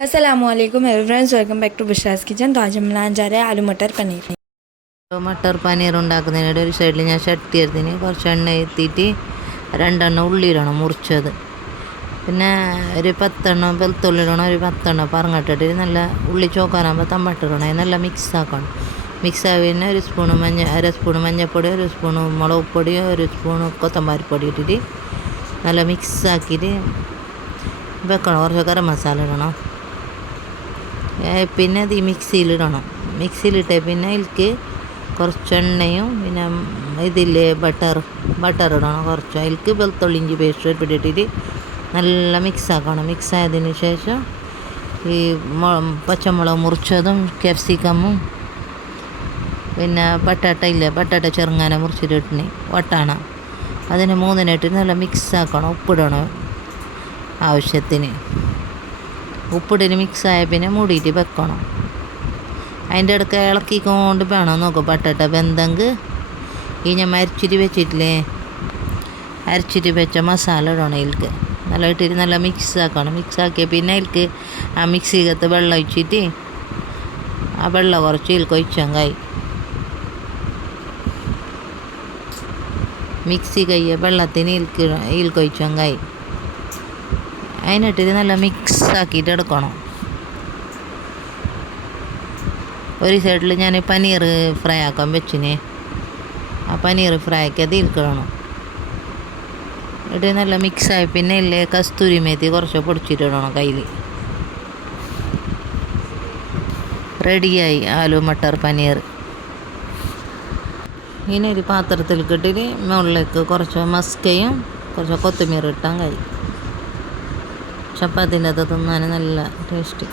अस्सलामुअलैकुम friends, welcome back to Bisha's kitchen. तो आज हम बनाने जा रहे हैं आलू मटर पनीर। മട്ടർ പനീർ ഉണ്ടാക്കുന്നതിനിടെ ഒരു സൈഡിൽ ഞാൻ ചട്ടി എടുത്തിന് കുറച്ച് എണ്ണ എത്തിയിട്ട് 2 ഉള്ളി ഇടണം മുറിച്ചത്, പിന്നെ ഒരു 10 വെളുത്തുള്ളി ഇടണം, ഒരു 10 പറങ്ങട്ടിട്ട് നല്ല ഉള്ളി ചോക്കാനാകുമ്പോൾ തമ്മട്ടിടണം. നല്ല മിക്സ് ആക്കണം. മിക്സ് ആയി പിന്നെ ഒരു സ്പൂണ് അര സ്പൂണ് മഞ്ഞൾപ്പൊടി, ഒരു സ്പൂണ് മുളക് പൊടി, ഒരു സ്പൂണ് കൊത്തമ്പാരിപ്പൊടി ഇട്ടിട്ട് നല്ല മിക്സ് ആക്കിയിട്ട് വെക്കണം. കുറച്ച് ഗരം മസാല ഇടണം. പിന്നെ ഇത് മിക്സിയിലിടണം. മിക്സിയിലിട്ട് പിന്നെ ഇതിലേക്ക് കുറച്ച് എണ്ണയും പിന്നെ ഇതിൽ ബട്ടർ ഇടണം കുറച്ച്. അതിലേക്ക് വെളുത്തുള്ളി ഇഞ്ചി പേസ്റ്റ് ഇട്ടിട്ട് നല്ല മിക്സ് ആക്കണം. മിക്സ് ആയതിന് ശേഷം ഈ പച്ചമുളക് മുറിച്ചതും ക്യാപ്സിക്കമും പിന്നെ ബട്ടാട്ട ചെറുങ്ങനെ മുറിച്ചിട്ടിട്ട് വട്ടാണ അതിന് 3 ഇട്ടിട്ട് നല്ല മിക്സ് ആക്കണം. ഉപ്പിടണം ആവശ്യത്തിന്. ഉപ്പിടിന് മിക്സായ പിന്നെ മൂടിയിട്ട് വെക്കണം. അതിൻ്റെ ഇടയ്ക്ക് ഇളക്കിക്കൊണ്ട് വേണം നോക്കുക. ബട്ടാട്ട വെന്തെങ്കിൽ ഈ ഞാൻ അരച്ചിട്ട് വെച്ചിട്ടില്ലേ, അരച്ചിട്ട് വെച്ച മസാല ഇടണം ഇതിലേക്ക്. നല്ല ഇട്ടിട്ട് നല്ല മിക്സ് ആക്കണം. മിക്സ് ആക്കിയ പിന്നെ അതിലേക്ക് ആ മിക്സിക്കകത്ത് വെള്ളം ഒഴിച്ചിട്ട് ആ വെള്ളം കുറച്ച് ഇതിലേക്ക് ഒഴിച്ചങ്ങായി. മിക്സി കയ്യ വെള്ളത്തിന് ഇതിലേക്ക് ഒഴിച്ചങ്ങായി. അതിനിട്ടിട്ട് നല്ല മിക്സ് ആക്കിയിട്ട് എടുക്കണം. ഒരു സൈഡിൽ ഞാൻ പനീർ ഫ്രൈ ആക്കാൻ വെച്ചിന്. ആ പനീർ ഫ്രൈ ആക്കി അത് ഇരിക്കണം. ഇട്ട് നല്ല മിക്സായി പിന്നെ ഇല്ലേ കസ്തൂരി മേത്തി കുറച്ച് പൊടിച്ചിട്ടിടണം കയ്യിൽ. റെഡിയായി ആലു മട്ടർ പനീർ. ഇനി ഒരു പാത്രത്തിൽ ഇട്ടിട്ട് മുകളിലേക്ക് കുറച്ച് മസ്കയും കുറച്ച് കൊത്തമീർ ഇട്ടാൽ കഴിയും. ചപ്പാത്തിൻ്റെ അത് തിന്നാൻ നല്ല ടേസ്റ്റ്.